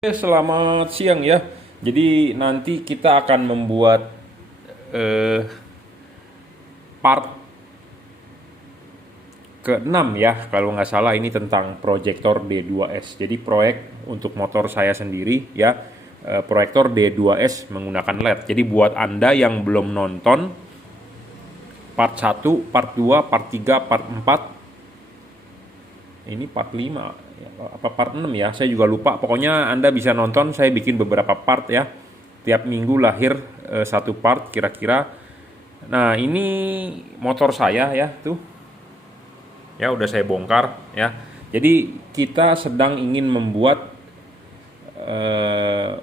Selamat siang ya. Jadi nanti kita akan membuat eh, part ke-6 ya, kalau nggak salah ini tentang proyektor D2S. Jadi proyek untuk motor saya sendiri ya, proyektor D2S menggunakan LED. Jadi buat Anda yang belum nonton part 1, part 2, part 3, part 4, ini part 5 apa part 6 ya, saya juga lupa. Pokoknya Anda bisa nonton, saya bikin beberapa part ya. Tiap minggu lahir satu part kira-kira. Nah, ini motor saya ya, tuh. Ya udah saya bongkar ya. Jadi kita sedang ingin membuat eh,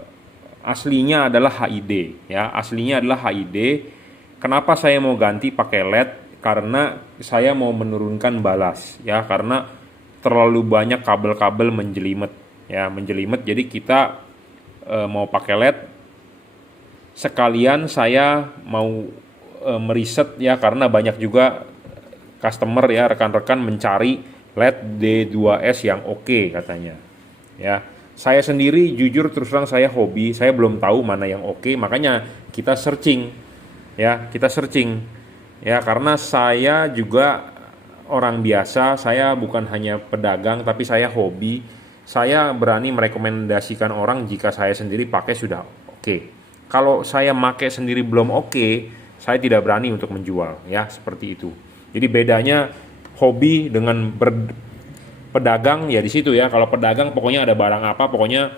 aslinya adalah HID ya, aslinya adalah HID. Kenapa saya mau ganti pakai LED? Karena saya mau menurunkan balas ya, karena terlalu banyak kabel-kabel menjelimet ya, menjelimet. Jadi kita mau pakai LED. Sekalian saya mau meriset ya, karena banyak juga customer ya, rekan-rekan mencari LED D2S yang oke katanya ya. Saya sendiri jujur terus terang saya hobi, saya belum tahu mana yang oke, makanya kita searching ya, kita searching ya, karena saya juga orang biasa, saya bukan hanya pedagang tapi saya hobi. Saya berani merekomendasikan orang jika saya sendiri pakai sudah oke. Kalau saya pakai sendiri belum oke, saya tidak berani untuk menjual ya, seperti itu. Jadi bedanya hobi dengan pedagang ya di situ ya. Kalau pedagang pokoknya ada barang apa, pokoknya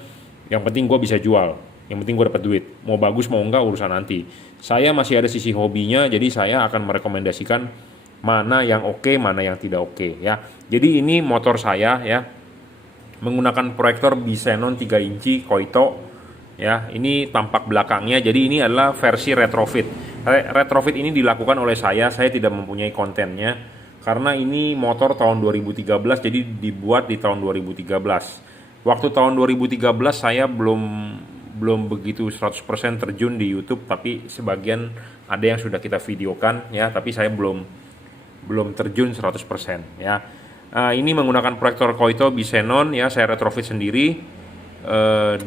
yang penting gue bisa jual, yang penting gue dapat duit. Mau bagus mau enggak urusan nanti. Saya masih ada sisi hobinya, jadi saya akan merekomendasikan mana yang oke, mana yang tidak oke ya. Jadi ini motor saya ya, menggunakan proyektor Bisenon 3 inci Koito ya. Ini tampak belakangnya, jadi ini adalah versi retrofit. Retrofit ini dilakukan oleh saya tidak mempunyai kontennya karena ini motor tahun 2013, jadi dibuat di tahun 2013. Waktu tahun 2013 saya belum begitu 100% terjun di YouTube, tapi sebagian ada yang sudah kita videokan ya, tapi saya belum terjun 100% ya. Ini menggunakan proyektor Koito Bisenon ya, saya retrofit sendiri,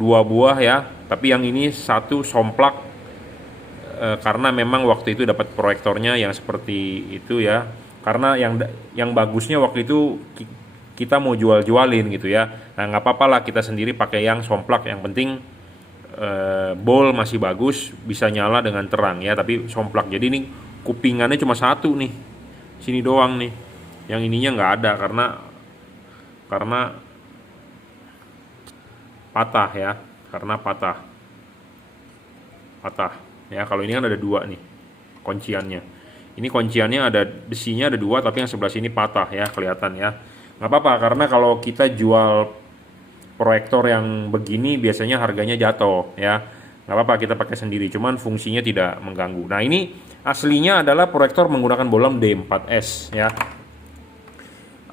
dua buah ya, tapi yang ini satu somplak karena memang waktu itu dapat proyektornya yang seperti itu ya. Karena yang bagusnya waktu itu kita mau jualin gitu ya. Nah, nggak apa-apa lah kita sendiri pakai yang somplak, yang penting bol masih bagus, bisa nyala dengan terang ya, tapi somplak. Jadi ini kupingannya cuma satu nih, sini doang nih, yang ininya nggak ada karena patah ya, karena patah ya. Kalau ini kan ada dua nih kunciannya, ini kunciannya ada besinya ada dua, tapi yang sebelah sini patah ya, kelihatan ya. Nggak apa-apa, karena kalau kita jual proyektor yang begini biasanya harganya jatuh ya. Nggak apa-apa kita pakai sendiri, cuman fungsinya tidak mengganggu. Nah, ini aslinya adalah proyektor menggunakan bohlam D4S ya.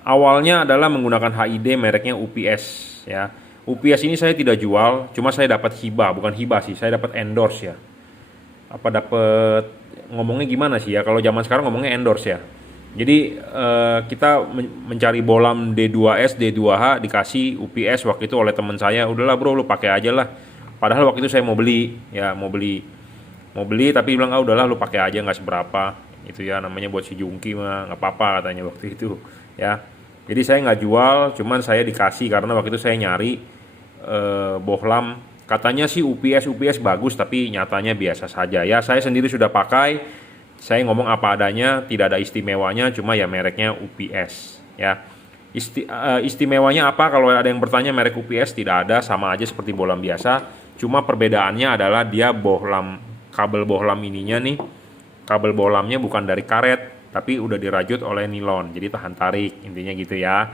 Awalnya adalah menggunakan HID, mereknya UPS ya. UPS ini saya tidak jual, cuma saya dapat hibah, bukan hibah sih, saya dapat endorse ya. Apa dapat, ngomongnya gimana sih ya, kalau zaman sekarang ngomongnya endorse ya. Jadi kita mencari bohlam D2S, D2H, dikasih UPS waktu itu oleh teman saya. Udahlah bro, lu pakai aja lah. Padahal waktu itu saya mau beli ya, mau beli tapi bilang udahlah lu pakai aja, nggak seberapa itu ya, namanya buat si Jungki mah nggak apa-apa katanya waktu itu ya. Jadi saya nggak jual, cuman saya dikasih karena waktu itu saya nyari bohlam. Katanya sih UPS bagus, tapi nyatanya biasa saja ya. Saya sendiri sudah pakai, saya ngomong apa adanya, tidak ada istimewanya, cuma ya mereknya UPS ya. Istimewanya apa kalau ada yang bertanya merek UPS? Tidak ada, sama aja seperti bohlam biasa. Cuma perbedaannya adalah dia kabel bohlam ininya nih, kabel bohlamnya bukan dari karet, tapi udah dirajut oleh nilon, jadi tahan tarik, intinya gitu ya.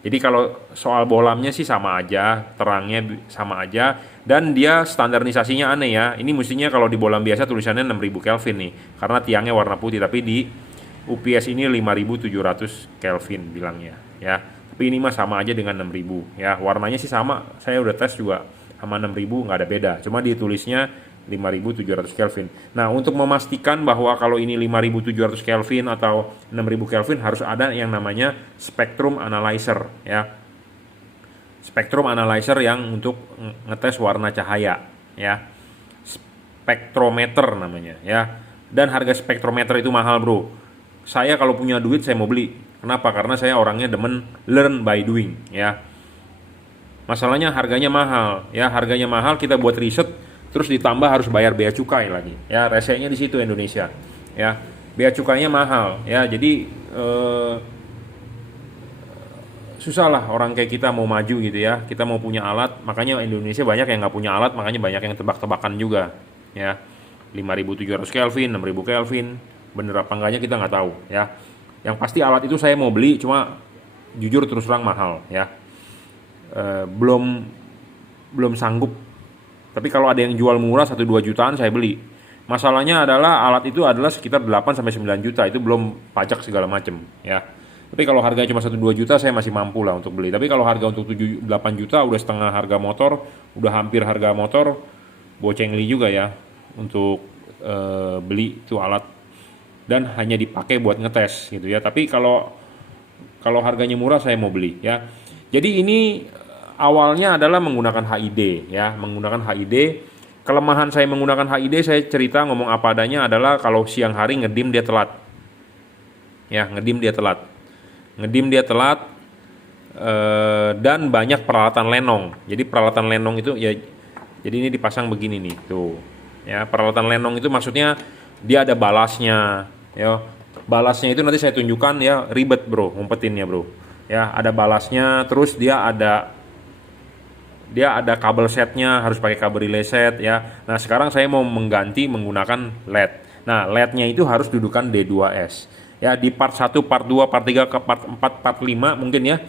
Jadi kalau soal bohlamnya sih sama aja, terangnya sama aja, dan dia standarisasinya aneh ya. Ini mestinya kalau di bohlam biasa tulisannya 6000 Kelvin nih, karena tiangnya warna putih, tapi di UPS ini 5700 Kelvin bilangnya ya. Tapi ini mah sama aja dengan 6000 ya. Warnanya sih sama, saya udah tes juga sama 6000 nggak ada beda, cuma ditulisnya 5700 Kelvin. Nah, untuk memastikan bahwa kalau ini 5700 Kelvin atau 6000 Kelvin harus ada yang namanya spectrum analyzer ya. spektrum analyzer yang untuk ngetes warna cahaya, ya, spektrometer namanya, ya. Dan harga spektrometer itu mahal, bro. Saya kalau punya duit saya mau beli. Kenapa? Karena saya orangnya demen learn by doing, ya. Masalahnya harganya mahal, ya. Harganya mahal, kita buat riset, terus ditambah harus bayar bea cukai lagi, ya. Resenya di situ Indonesia, ya. Bea cukainya mahal, ya. Jadi susah lah orang kayak kita mau maju gitu, ya. Kita mau punya alat, makanya Indonesia banyak yang nggak punya alat, makanya banyak yang tebak-tebakan juga, ya. 5.700 Kelvin, 6.000 Kelvin, bener apa enggaknya kita nggak tahu, ya. Yang pasti alat itu saya mau beli, cuma jujur terus terang mahal, ya. Belum sanggup. Tapi kalau ada yang jual murah 1-2 jutaan saya beli. Masalahnya adalah alat itu adalah sekitar 8-9 juta, itu belum pajak segala macem, ya. Tapi kalau harganya cuma 1-2 juta saya masih mampu lah untuk beli. Tapi kalau harga untuk 7-8 juta udah setengah harga motor, udah hampir harga motor, bocengli juga ya untuk beli itu alat dan hanya dipakai buat ngetes gitu ya. Tapi kalau harganya murah saya mau beli, ya. Jadi ini awalnya adalah menggunakan HID, ya, menggunakan HID. Kelemahan saya menggunakan HID, saya cerita ngomong apa adanya adalah kalau siang hari ngedim dia telat. Ya, ngedim dia telat. Dan banyak peralatan lenong. Jadi peralatan lenong itu ya, jadi ini dipasang begini nih, tuh. Ya, peralatan lenong itu maksudnya dia ada balasnya, ya. Balasnya itu nanti saya tunjukkan, ya, ribet, bro, ngumpetinnya, bro. Ya, ada balasnya, terus dia ada kabel setnya, harus pakai kabel relay set, ya. Nah, sekarang saya mau mengganti menggunakan LED. Nah, LED-nya itu harus dudukan D2S. Ya, di part 1, part 2, part 3 ke part 4, part 5 mungkin ya.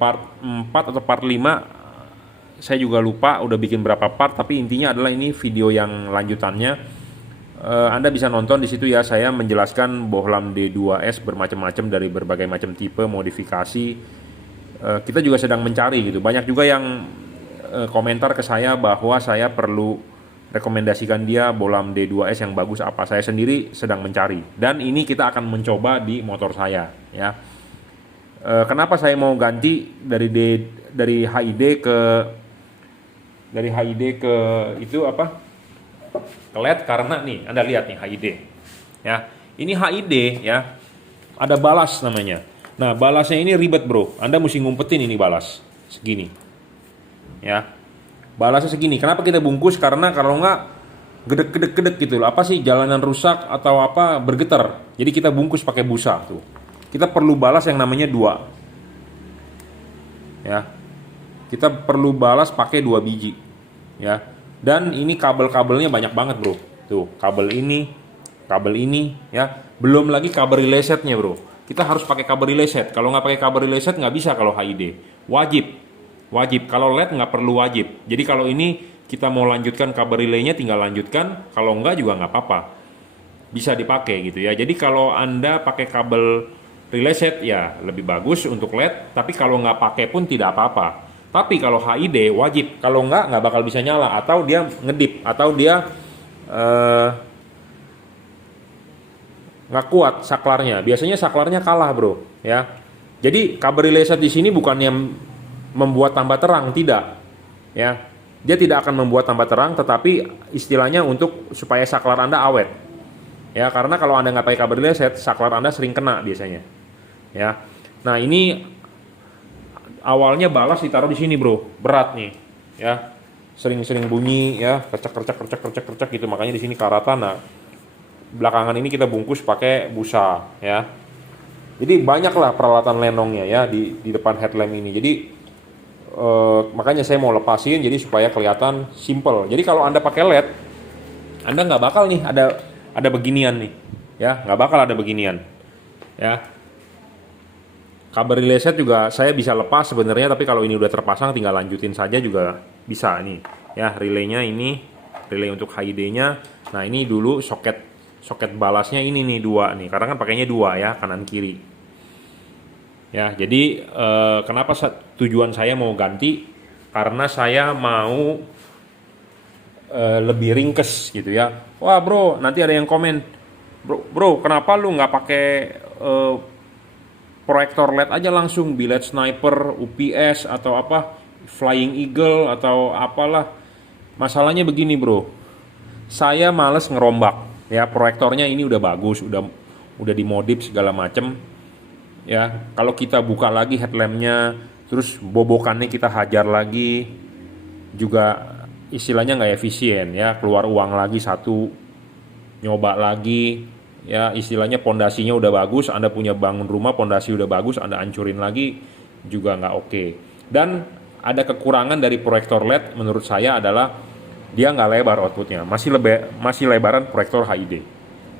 Part 4 atau part 5 saya juga lupa udah bikin berapa part, tapi intinya adalah ini video yang lanjutannya. Anda bisa nonton di situ, ya. Saya menjelaskan bohlam D2S bermacam-macam dari berbagai macam tipe modifikasi. Kita juga sedang mencari gitu. Banyak juga yang komentar ke saya bahwa saya perlu rekomendasikan dia bohlam D2S yang bagus apa. Saya sendiri sedang mencari. Dan ini kita akan mencoba di motor saya, ya. Kenapa saya mau ganti dari HID ke itu apa? Ke LED, karena nih Anda lihat nih HID. Ya. Ini HID, ya. Ada balas namanya. Nah, balasnya ini ribet, bro. Anda mesti ngumpetin ini balas segini, ya. Balasnya segini. Kenapa kita bungkus? Karena kalau nggak gedek gitu loh. Apa sih, jalanan rusak atau apa bergetar. Jadi kita bungkus pakai busa tuh. Kita perlu balas yang namanya 2. Ya. Kita perlu balas pakai 2 biji. Ya. Dan ini kabel-kabelnya banyak banget, bro. Tuh, kabel ini, ya. Belum lagi kabel relay setnya, bro. Kita harus pakai kabel relay set. Kalau nggak pakai kabel relay set nggak bisa kalau HID. Wajib. Kalau LED nggak perlu wajib. Jadi kalau ini kita mau lanjutkan kabel relaynya tinggal lanjutkan. Kalau nggak juga nggak apa-apa. Bisa dipakai gitu ya. Jadi kalau Anda pakai kabel relay set ya lebih bagus untuk LED. Tapi kalau nggak pakai pun tidak apa-apa. Tapi kalau HID wajib. Kalau nggak bakal bisa nyala. Atau dia ngedip. Atau dia nggak kuat saklarnya. Biasanya saklarnya kalah, bro, ya. Jadi kabel relay set di sini bukannya membuat tambah terang, tidak, ya. Dia tidak akan membuat tambah terang, tetapi istilahnya untuk supaya saklar Anda awet, ya. Karena kalau Anda nggak pakai kabel relay set, saklar Anda sering kena biasanya, ya. Nah, ini awalnya balas ditaruh di sini, bro, berat nih, ya. Sering bunyi, ya, kercek gitu. Makanya di sini karatan. Nah, belakangan ini kita bungkus pakai busa, ya. Jadi banyaklah peralatan lenongnya, ya, di depan headlamp ini. Jadi makanya saya mau lepasin jadi supaya kelihatan simple. Jadi kalau Anda pakai LED, Anda nggak bakal nih ada beginian nih, ya, nggak bakal ada beginian, ya. Kabel relay set juga saya bisa lepas sebenarnya, tapi kalau ini udah terpasang tinggal lanjutin saja juga bisa nih, ya. Relaynya ini relay untuk HID-nya. Nah, ini dulu soket balasnya ini nih 2 nih, karena kan pakainya 2, ya, kanan kiri, ya. Jadi kenapa tujuan saya mau ganti, karena saya mau lebih ringkes gitu, ya. Wah, bro, nanti ada yang komen, bro kenapa lu nggak pakai proyektor LED aja langsung, biled sniper, UPS atau apa, Flying Eagle atau apalah. Masalahnya begini bro, saya males ngerombak ya, proyektornya ini udah bagus, udah dimodif segala macem ya. Kalau kita buka lagi headlampnya, terus bobokannya kita hajar lagi, juga istilahnya nggak efisien ya, keluar uang lagi satu, nyoba lagi ya, istilahnya pondasinya udah bagus, Anda punya bangun rumah pondasi udah bagus, Anda hancurin lagi juga nggak oke. Dan ada kekurangan dari proyektor LED menurut saya adalah dia nggak lebar outputnya, masih lebaran proyektor HID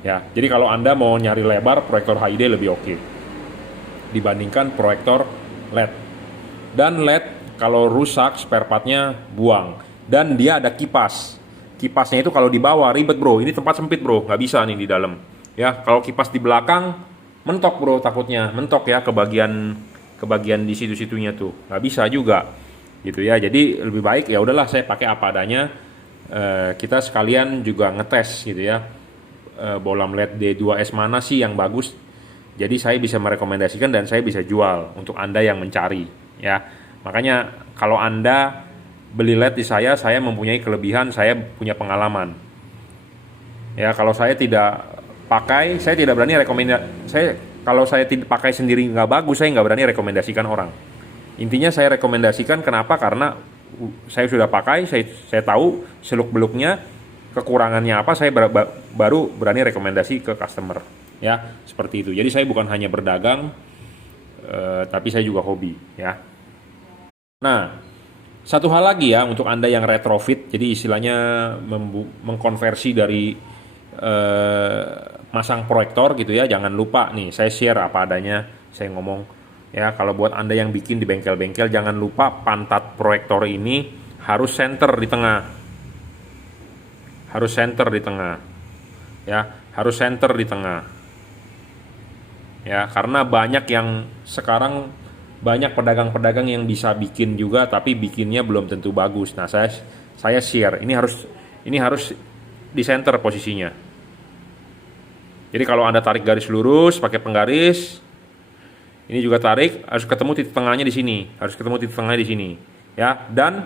ya. Jadi kalau Anda mau nyari lebar, proyektor HID lebih oke dibandingkan proyektor LED. Dan LED kalau rusak spare partnya buang, dan dia ada kipasnya itu kalau di bawah ribet bro, ini tempat sempit bro, nggak bisa nih di dalam ya. Kalau kipas di belakang mentok bro, takutnya mentok ya ke bagian di situ-situnya tuh, nggak bisa juga gitu ya. Jadi lebih baik ya udahlah saya pakai apa adanya. Kita sekalian juga ngetes gitu ya, bohlam LED D2S mana sih yang bagus, jadi saya bisa merekomendasikan dan saya bisa jual untuk Anda yang mencari ya. Makanya kalau Anda beli LED di saya mempunyai kelebihan, saya punya pengalaman ya. Kalau saya tidak pakai, saya tidak berani kalau saya tidak pakai sendiri nggak bagus, saya nggak berani rekomendasikan orang. Intinya saya rekomendasikan, kenapa? Karena saya sudah pakai, saya tahu seluk beluknya, kekurangannya apa, saya baru berani rekomendasi ke customer ya, seperti itu. Jadi saya bukan hanya berdagang, tapi saya juga hobi ya. Nah, satu hal lagi ya untuk Anda yang retrofit, jadi istilahnya mengkonversi dari masang proyektor gitu ya, jangan lupa nih saya share apa adanya, saya ngomong ya. Kalau buat Anda yang bikin di bengkel-bengkel, jangan lupa pantat proyektor ini harus center di tengah, harus center di tengah ya, harus center di tengah ya. Karena sekarang banyak pedagang-pedagang yang bisa bikin juga, tapi bikinnya belum tentu bagus. Nah, saya share ini harus di center posisinya. Jadi kalau Anda tarik garis lurus pakai penggaris, ini juga tarik, harus ketemu titik tengahnya di sini, ya. Dan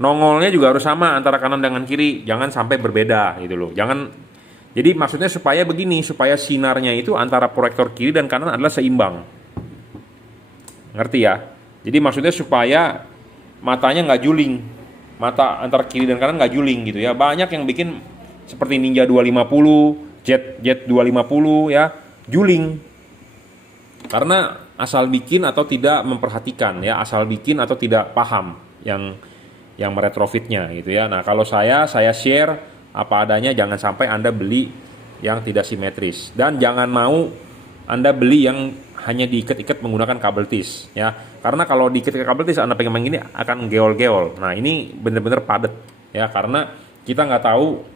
nongolnya juga harus sama antara kanan dengan kiri, jangan sampai berbeda gitu loh. Jadi maksudnya supaya begini, supaya sinarnya itu antara proyektor kiri dan kanan adalah seimbang. Ngerti ya? Jadi maksudnya supaya matanya nggak juling, mata antara kiri dan kanan nggak juling gitu ya. Banyak yang bikin seperti Ninja 250, Jet 250 ya, juling. Karena asal bikin atau tidak memperhatikan ya, asal bikin atau tidak paham yang meretrofitnya gitu ya. Nah, kalau saya share apa adanya, jangan sampai Anda beli yang tidak simetris, dan jangan mau Anda beli yang hanya diikat-ikat menggunakan kabel tis ya. Karena kalau diikat ke kabel tis Anda pengen main gini akan geol-geol. Nah, ini bener-bener padat ya, karena kita nggak tahu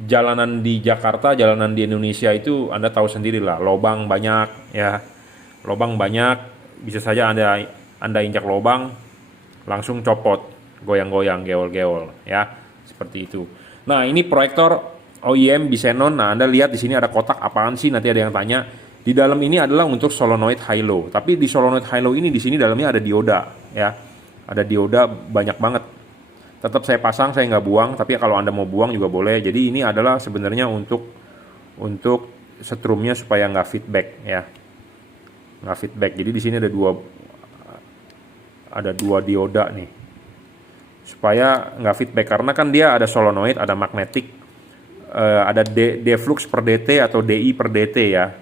jalanan di Jakarta, jalanan di Indonesia itu Anda tahu sendiri lah, lobang banyak ya, lobang banyak, bisa saja Anda injak lobang langsung copot, goyang-goyang, geol-geol ya, seperti itu. Nah, ini proyektor OEM Bisenon. Nah, Anda lihat di sini ada kotak, apaan sih, nanti ada yang tanya. Di dalam ini adalah untuk solenoid high low, tapi di solenoid high low ini di sini dalamnya ada dioda ya, ada dioda banyak banget. Tetap saya pasang, saya nggak buang, tapi kalau Anda mau buang juga boleh. Jadi ini adalah sebenarnya untuk setrumnya supaya nggak feedback ya, nggak feedback. Jadi di sini ada dua dioda nih supaya nggak feedback, karena kan dia ada solenoid, ada magnetik, ada deflux per dt atau di per dt ya.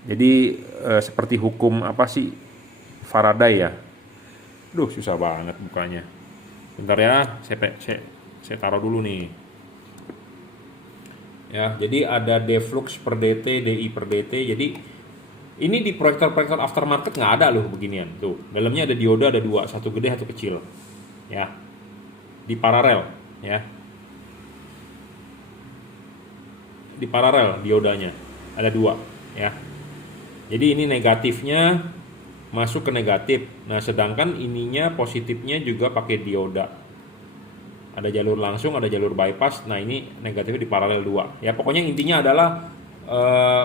Jadi seperti hukum apa sih, Faraday ya. Duh, susah banget bukanya. Bentar ya, saya taruh dulu nih. Ya, jadi ada deflux per dt, di per dt. Jadi ini di proyektor aftermarket nggak ada loh beginian. Tuh, dalamnya ada dioda, ada dua, satu gede, satu kecil. Ya, di paralel ya. Di paralel diodanya ada dua ya. Jadi ini negatifnya masuk ke negatif. Nah, sedangkan ininya positifnya juga pakai dioda. Ada jalur langsung, ada jalur bypass. Nah, ini negatifnya di paralel dua. Ya, pokoknya intinya adalah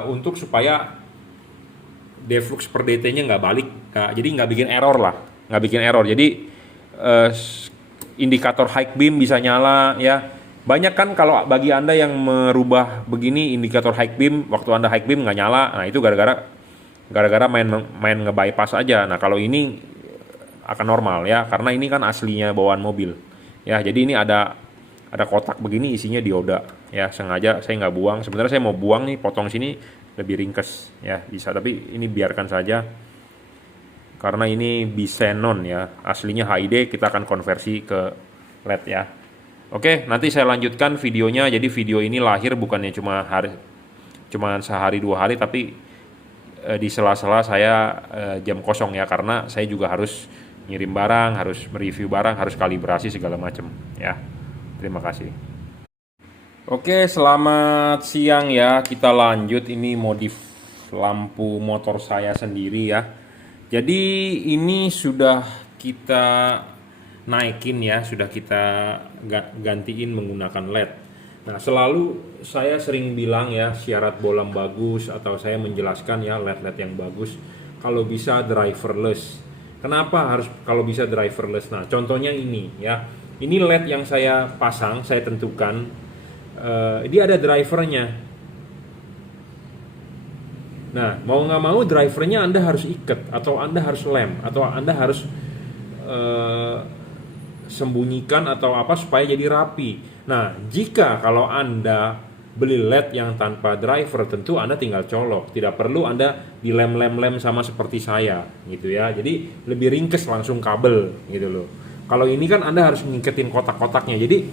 untuk supaya deflux per DT-nya nggak balik, jadi nggak bikin error lah, nggak bikin error. Jadi indikator high beam bisa nyala ya. Banyak kan kalau bagi Anda yang merubah begini indikator high beam, waktu Anda high beam nggak nyala, nah itu gara-gara main nge-bypass aja. Nah kalau ini akan normal ya, karena ini kan aslinya bawaan mobil ya. Jadi ini ada kotak begini isinya dioda ya, sengaja saya nggak buang. Sebenarnya saya mau buang nih, potong sini lebih ringkes ya, bisa, tapi ini biarkan saja karena ini Bisenon ya, aslinya HID, kita akan konversi ke LED ya. Oke, nanti saya lanjutkan videonya. Jadi video ini lahir bukannya cuma sehari 2 hari, tapi di sela-sela saya jam kosong ya, karena saya juga harus ngirim barang, harus mereview barang, harus kalibrasi segala macam ya. Terima kasih. Oke, selamat siang ya. Kita lanjut, ini modif lampu motor saya sendiri ya. Jadi ini sudah kita naikin ya, sudah kita gantiin menggunakan LED. Nah, selalu saya sering bilang ya, syarat bolam bagus, atau saya menjelaskan ya LED-LED yang bagus kalau bisa driverless. Kenapa harus kalau bisa driverless? Nah, contohnya ini ya. Ini LED yang saya pasang, saya tentukan dia ada drivernya. Nah, mau nggak mau drivernya Anda harus ikat, atau Anda harus lem, atau Anda harus sembunyikan atau apa supaya jadi rapi. Nah, jika kalau Anda beli LED yang tanpa driver, tentu Anda tinggal colok, tidak perlu Anda dilem-lem-lem sama seperti saya gitu ya. Jadi lebih ringkes, langsung kabel gitu loh. Kalau ini kan Anda harus ngiketin kotak-kotaknya. Jadi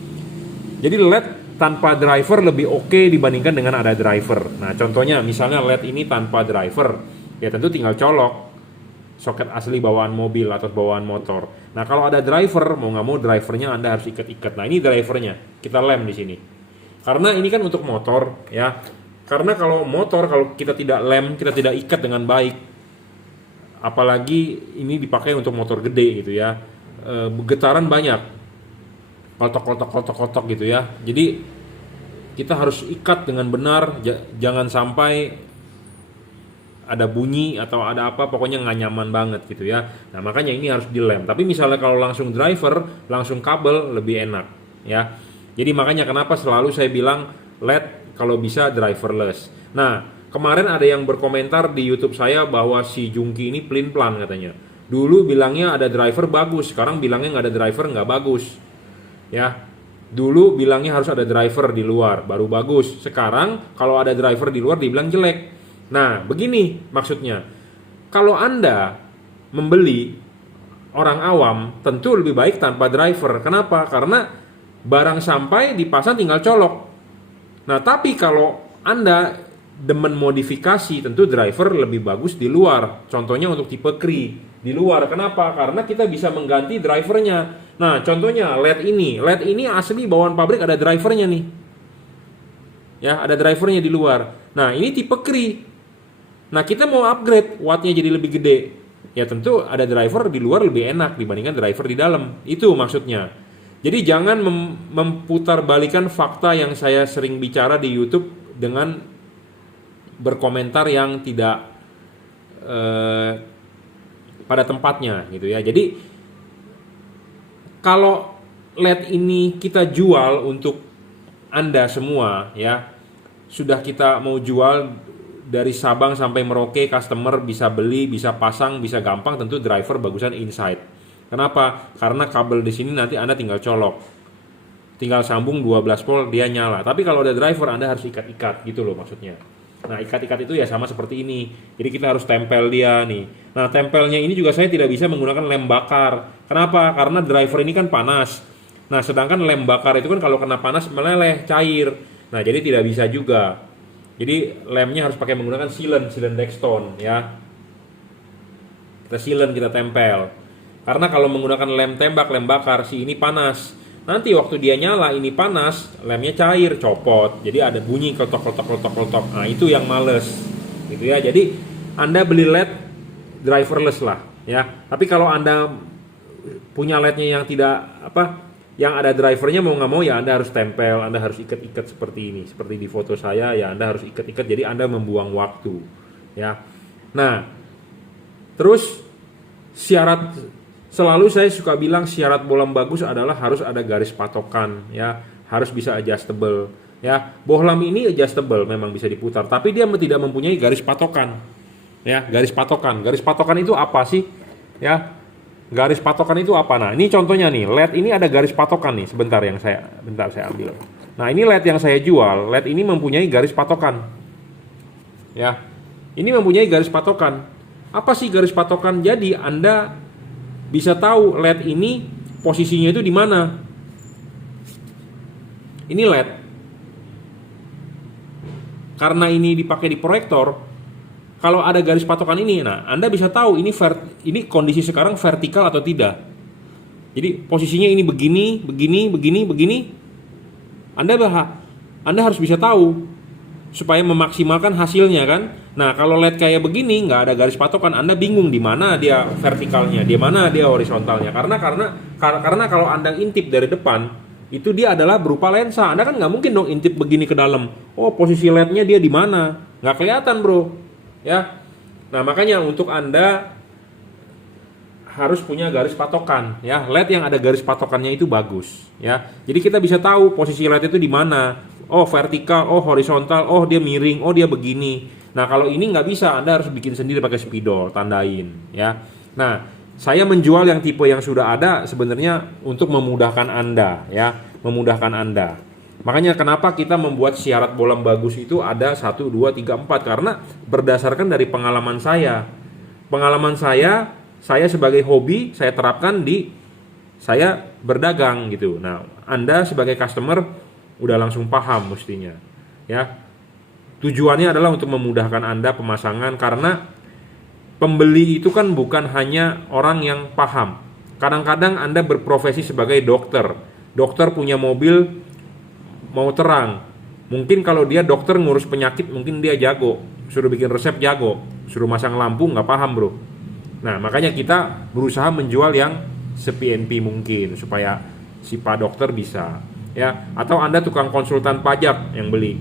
LED tanpa driver lebih oke dibandingkan dengan ada driver. Nah, contohnya misalnya LED ini tanpa driver, ya tentu tinggal colok soket asli bawaan mobil atau bawaan motor. Nah, kalau ada driver, mau nggak mau drivernya Anda harus ikat-ikat. Nah, ini drivernya, kita lem di sini. Karena ini kan untuk motor ya. Karena kalau motor, kalau kita tidak lem, kita tidak ikat dengan baik, apalagi ini dipakai untuk motor gede gitu ya, getaran banyak, kotok gitu ya. Jadi kita harus ikat dengan benar, jangan sampai ada bunyi atau ada apa, pokoknya nggak nyaman banget gitu ya. Nah, makanya ini harus dilem. Tapi misalnya kalau langsung driver, langsung kabel, lebih enak ya. Jadi makanya kenapa selalu saya bilang LED kalau bisa driverless. Nah, kemarin ada yang berkomentar di YouTube saya bahwa si Jungki ini pelin-pelan katanya. Dulu bilangnya ada driver bagus, sekarang bilangnya nggak ada driver nggak bagus ya. Dulu bilangnya harus ada driver di luar baru bagus, sekarang kalau ada driver di luar dibilang jelek. Nah, begini maksudnya. Kalau Anda membeli orang awam, tentu lebih baik tanpa driver. Kenapa? Karena barang sampai dipasang tinggal colok. Nah, tapi kalau Anda demen modifikasi, tentu driver lebih bagus di luar. Contohnya untuk tipe Kri di luar. Kenapa? Karena kita bisa mengganti drivernya. Nah, contohnya LED ini asli bawaan pabrik ada drivernya nih. Ya, ada drivernya di luar. Nah, ini tipe Kri. Nah, kita mau upgrade wattnya jadi lebih gede, ya tentu ada driver di luar lebih enak dibandingkan driver di dalam. Itu maksudnya. Jadi jangan memputarбалikan fakta yang saya sering bicara di YouTube dengan berkomentar yang tidak pada tempatnya gitu ya. Jadi kalau LED ini kita jual untuk Anda semua ya, sudah kita mau jual dari Sabang sampai Merauke, customer bisa beli, bisa pasang, bisa gampang, tentu driver bagusan Insight. Kenapa? Karena kabel di sini nanti Anda tinggal colok. Tinggal sambung 12 volt dia nyala. Tapi kalau ada driver Anda harus ikat-ikat gitu loh maksudnya. Nah, ikat-ikat itu ya sama seperti ini. Jadi kita harus tempel dia nih. Nah, tempelnya ini juga saya tidak bisa menggunakan lem bakar. Kenapa? Karena driver ini kan panas. Nah, sedangkan lem bakar itu kan kalau kena panas meleleh, cair. Nah, jadi tidak bisa juga. Jadi lemnya harus pakai menggunakan silen Dextone ya. Kita silen, kita tempel. Karena kalau menggunakan lem tembak, lem bakar, si ini panas. Nanti waktu dia nyala ini panas, lemnya cair, copot. Jadi ada bunyi klotok. Nah, itu yang males. Gitu ya. Jadi Anda beli LED driverless lah ya. Tapi kalau Anda punya LED-nya yang tidak yang ada drivernya mau nggak mau ya Anda harus tempel, Anda harus ikat-ikat seperti ini, seperti di foto saya ya Anda harus ikat-ikat, jadi Anda membuang waktu ya. Nah terus syarat, selalu saya suka bilang syarat bohlam bagus adalah harus ada garis patokan ya, harus bisa adjustable ya. Bohlam ini adjustable, memang bisa diputar, tapi dia tidak mempunyai garis patokan ya. Garis patokan itu apa sih ya? Garis patokan itu apa? Nah, ini contohnya nih, LED ini ada garis patokan nih. Bentar saya ambil. Nah, ini LED yang saya jual, LED ini mempunyai garis patokan. Ya. Ini mempunyai garis patokan. Apa sih garis patokan? Jadi Anda bisa tahu LED ini posisinya itu di mana. Ini LED. Karena ini dipakai di proyektor, kalau ada garis patokan ini, nah Anda bisa tahu ini kondisi sekarang vertikal atau tidak. Jadi posisinya ini begini. Anda harus bisa tahu supaya memaksimalkan hasilnya kan. Nah kalau LED kayak begini nggak ada garis patokan, Anda bingung di mana dia vertikalnya, di mana dia horizontalnya. Karena kalau Anda intip dari depan, itu dia adalah berupa lensa. Anda kan nggak mungkin dong intip begini ke dalam. Oh posisi LED-nya dia di mana? Nggak kelihatan bro. Ya, nah makanya untuk Anda harus punya garis patokan ya. LED yang ada garis patokannya itu bagus ya. Jadi kita bisa tahu posisi LED itu di mana. Oh vertikal, oh horizontal, oh dia miring, oh dia begini. Nah kalau ini nggak bisa, Anda harus bikin sendiri pakai spidol, tandain ya. Nah saya menjual yang tipe yang sudah ada sebenarnya untuk memudahkan Anda ya, memudahkan Anda. Makanya kenapa kita membuat syarat bohlam bagus itu ada 1, 2, 3, 4. Karena berdasarkan dari pengalaman saya. Pengalaman saya sebagai hobi, saya terapkan di saya berdagang gitu. Nah, Anda sebagai customer udah langsung paham mestinya. Ya. Tujuannya adalah untuk memudahkan Anda pemasangan, karena pembeli itu kan bukan hanya orang yang paham. Kadang-kadang Anda berprofesi sebagai dokter. Dokter punya mobil mau terang, mungkin kalau dia dokter ngurus penyakit mungkin dia jago, suruh bikin resep jago, suruh masang lampu nggak paham bro. Nah makanya kita berusaha menjual yang se-PNP mungkin supaya si pak dokter bisa ya. Atau Anda tukang konsultan pajak yang beli,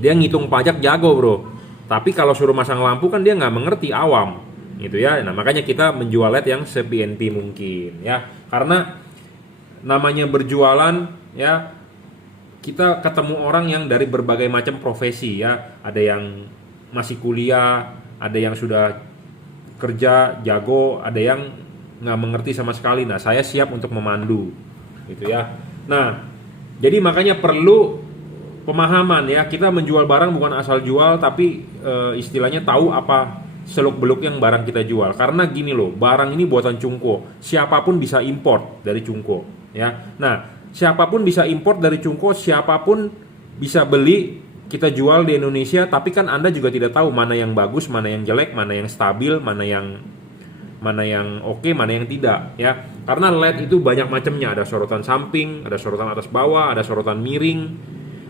dia ngitung pajak jago bro, tapi kalau suruh masang lampu kan dia nggak mengerti, awam gitu ya. Nah makanya kita menjual LED yang se-PNP mungkin ya, karena namanya berjualan ya, kita ketemu orang yang dari berbagai macam profesi ya. Ada yang masih kuliah, ada yang sudah kerja jago, ada yang nggak mengerti sama sekali. Nah saya siap untuk memandu gitu ya. Nah jadi makanya perlu pemahaman ya. Kita menjual barang bukan asal jual, tapi istilahnya tahu apa seluk beluk yang barang kita jual. Karena gini loh, barang ini buatan Cungko, siapapun bisa import dari Cungko ya. Nah siapapun bisa import dari Cungko, siapapun bisa beli, kita jual di Indonesia. Tapi kan Anda juga tidak tahu mana yang bagus, mana yang jelek, mana yang stabil, mana yang oke, mana yang tidak ya. Karena LED itu banyak macamnya, ada sorotan samping, ada sorotan atas bawah, ada sorotan miring,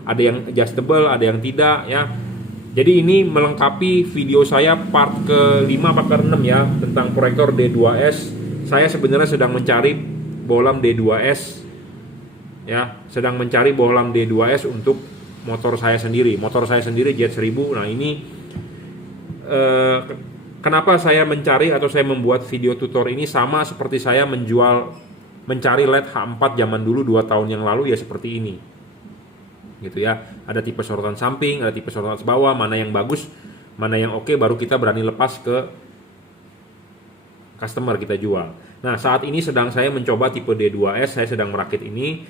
ada yang adjustable, ada yang tidak ya. Jadi ini melengkapi video saya part ke-5 apa ke-6 ya, tentang proyektor D2S. Saya sebenarnya sedang mencari bohlam D2S ya, sedang mencari bohlam D2S untuk motor saya sendiri. Motor saya sendiri Jet 1000. Nah ini kenapa saya mencari atau saya membuat video tutor ini, sama seperti saya mencari LED H4 zaman dulu 2 tahun yang lalu ya, seperti ini gitu ya. Ada tipe sorotan samping, ada tipe sorotan atas bawah, mana yang bagus, mana yang oke, baru kita berani lepas ke customer, kita jual. Nah saat ini sedang saya mencoba tipe D2S, saya sedang merakit ini.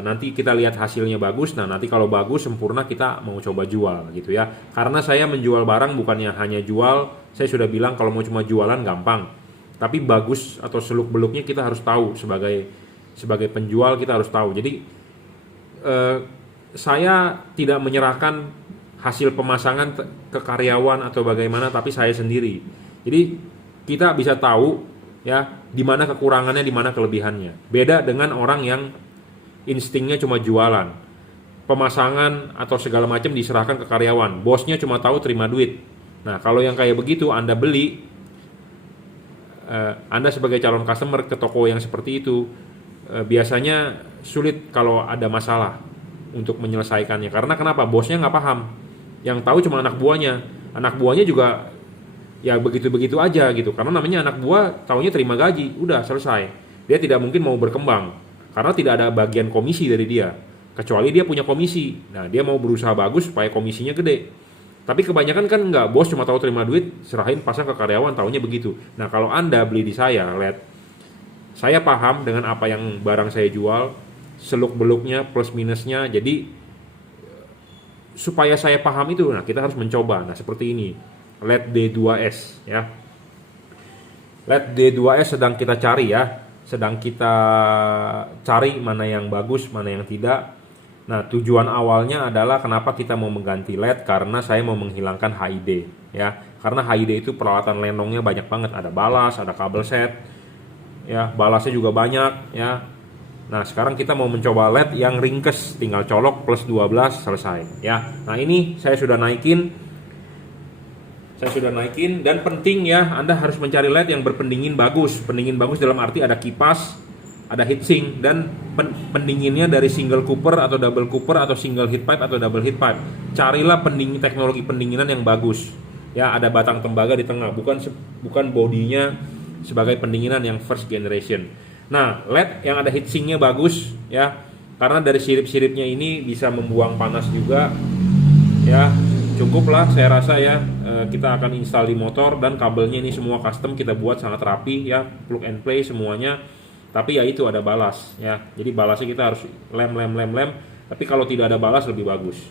Nanti kita lihat hasilnya bagus. Nah nanti kalau bagus sempurna kita mau coba jual gitu ya. Karena saya menjual barang bukannya hanya jual. Saya sudah bilang kalau mau cuma jualan gampang, tapi bagus atau seluk beluknya kita harus tahu. Sebagai penjual kita harus tahu. Jadi saya tidak menyerahkan hasil pemasangan ke karyawan atau bagaimana, tapi saya sendiri. Jadi kita bisa tahu ya di mana kekurangannya, di mana kelebihannya. Beda dengan orang yang instingnya cuma jualan, pemasangan atau segala macam diserahkan ke karyawan, bosnya cuma tahu terima duit. Nah kalau yang kayak begitu Anda beli, Anda sebagai calon customer ke toko yang seperti itu, biasanya sulit kalau ada masalah untuk menyelesaikannya. Karena kenapa? Bosnya nggak paham. Yang tahu cuma anak buahnya. Anak buahnya juga ya begitu-begitu aja gitu. Karena namanya anak buah, taunya terima gaji, udah selesai. Dia tidak mungkin mau berkembang karena tidak ada bagian komisi dari dia. Kecuali dia punya komisi. Nah, dia mau berusaha bagus supaya komisinya gede. Tapi kebanyakan kan nggak, bos cuma tahu terima duit, serahin pasang ke karyawan, taunya begitu. Nah, kalau Anda beli di saya, lihat, saya paham dengan apa yang barang saya jual, seluk-beluknya, plus minusnya. Jadi supaya saya paham itu, nah kita harus mencoba. Nah, seperti ini. LED D2S ya. LED D2S sedang kita cari ya. Sedang kita cari mana yang bagus, mana yang tidak. Nah, tujuan awalnya adalah kenapa kita mau mengganti LED, karena saya mau menghilangkan HID ya. Karena HID itu peralatan lenongnya banyak banget, ada balas, ada kabel set. Ya, balasnya juga banyak ya. Nah, sekarang kita mau mencoba LED yang ringkes, tinggal colok plus 12 selesai ya. Nah, ini saya sudah naikin. Dan penting ya, Anda harus mencari LED yang berpendingin bagus. Pendingin bagus dalam arti ada kipas, ada heatsink, dan pendinginnya dari single cooper atau double cooper atau single heat pipe atau double heat pipe. Carilah teknologi pendinginan yang bagus. Ya, ada batang tembaga di tengah, bukan bodinya sebagai pendinginan yang first generation. Nah, LED yang ada heatsinknya bagus ya, karena dari sirip-siripnya ini bisa membuang panas juga ya. Cukuplah saya rasa ya, kita akan install di motor, dan kabelnya ini semua custom kita buat sangat rapi ya, plug and play semuanya. Tapi ya itu ada balas ya, jadi balasnya kita harus lem. Tapi kalau tidak ada balas lebih bagus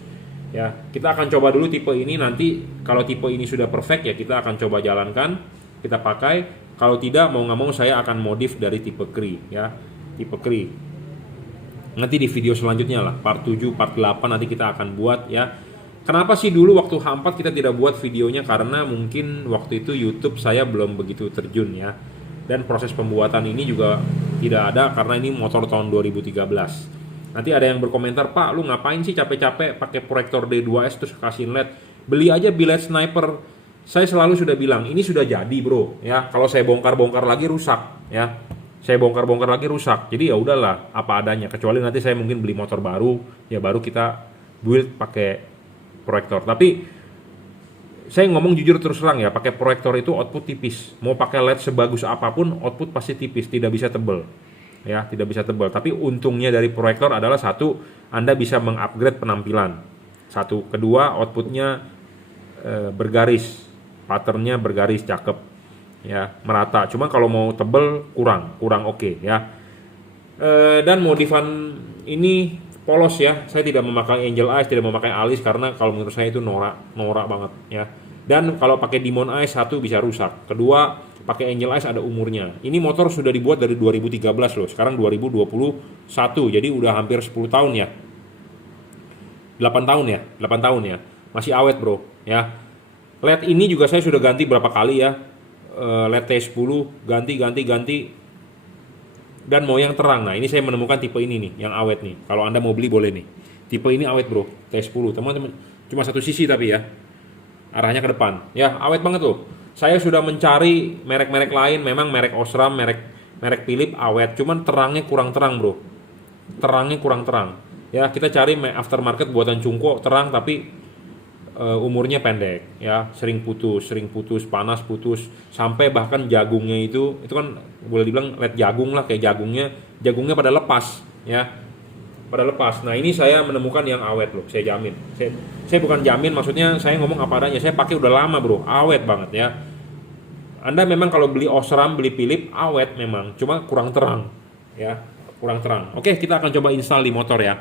ya. Kita akan coba dulu tipe ini, nanti kalau tipe ini sudah perfect ya kita akan coba jalankan, kita pakai. Kalau tidak, mau nggak mau saya akan modif dari tipe Cree ya, tipe Cree. Nanti di video selanjutnya lah, part 7, part 8 nanti kita akan buat ya. Kenapa sih dulu waktu H4 kita tidak buat videonya? Karena mungkin waktu itu YouTube saya belum begitu terjun ya. Dan proses pembuatan ini juga tidak ada karena ini motor tahun 2013. Nanti ada yang berkomentar, "Pak, lu ngapain sih capek-capek pakai proyektor D2S terus kasih LED? Beli aja billet sniper." Saya selalu sudah bilang, ini sudah jadi bro ya. Kalau saya bongkar-bongkar lagi rusak ya. Jadi ya udahlah apa adanya. Kecuali nanti saya mungkin beli motor baru, ya baru kita build pakai proyektor. Tapi saya ngomong jujur terus terang ya, pakai proyektor itu output tipis. Mau pakai LED sebagus apapun, output pasti tipis, tidak bisa tebal. Ya, tidak bisa tebal. Tapi untungnya dari proyektor adalah satu, Anda bisa mengupgrade penampilan. Satu, kedua outputnya bergaris, patternnya bergaris, cakep. Ya, merata. Cuma kalau mau tebal kurang oke ya. Dan modifan ini polos ya, saya tidak memakai angel eyes, tidak memakai alis, karena kalau menurut saya itu norak banget ya. Dan kalau pakai demon eyes, satu bisa rusak, kedua pakai angel eyes ada umurnya. Ini motor sudah dibuat dari 2013 loh, sekarang 2021, jadi udah hampir 10 tahun ya, 8 tahun ya, masih awet bro ya. LED ini juga saya sudah ganti berapa kali ya, LED T10 ganti, dan mau yang terang. Nah, ini saya menemukan tipe ini nih yang awet nih. Kalau Anda mau beli boleh nih. Tipe ini awet bro, T10 teman-teman. Cuma satu sisi tapi ya, arahnya ke depan. Ya, awet banget loh. Saya sudah mencari merek-merek lain, memang merek Osram, merek Philips awet, cuman terangnya kurang terang bro. Ya, kita cari aftermarket buatan Cungko terang tapi umurnya pendek ya, sering putus, panas putus, sampai bahkan jagungnya itu kan boleh dibilang LED jagung lah, kayak jagungnya pada lepas ya, Nah, ini saya menemukan yang awet loh, saya jamin. Saya bukan jamin, maksudnya saya ngomong apa adanya. Saya pakai udah lama bro, awet banget ya. Anda memang kalau beli Osram, beli Philips awet memang, cuma kurang terang ya, Oke, kita akan coba install di motor ya.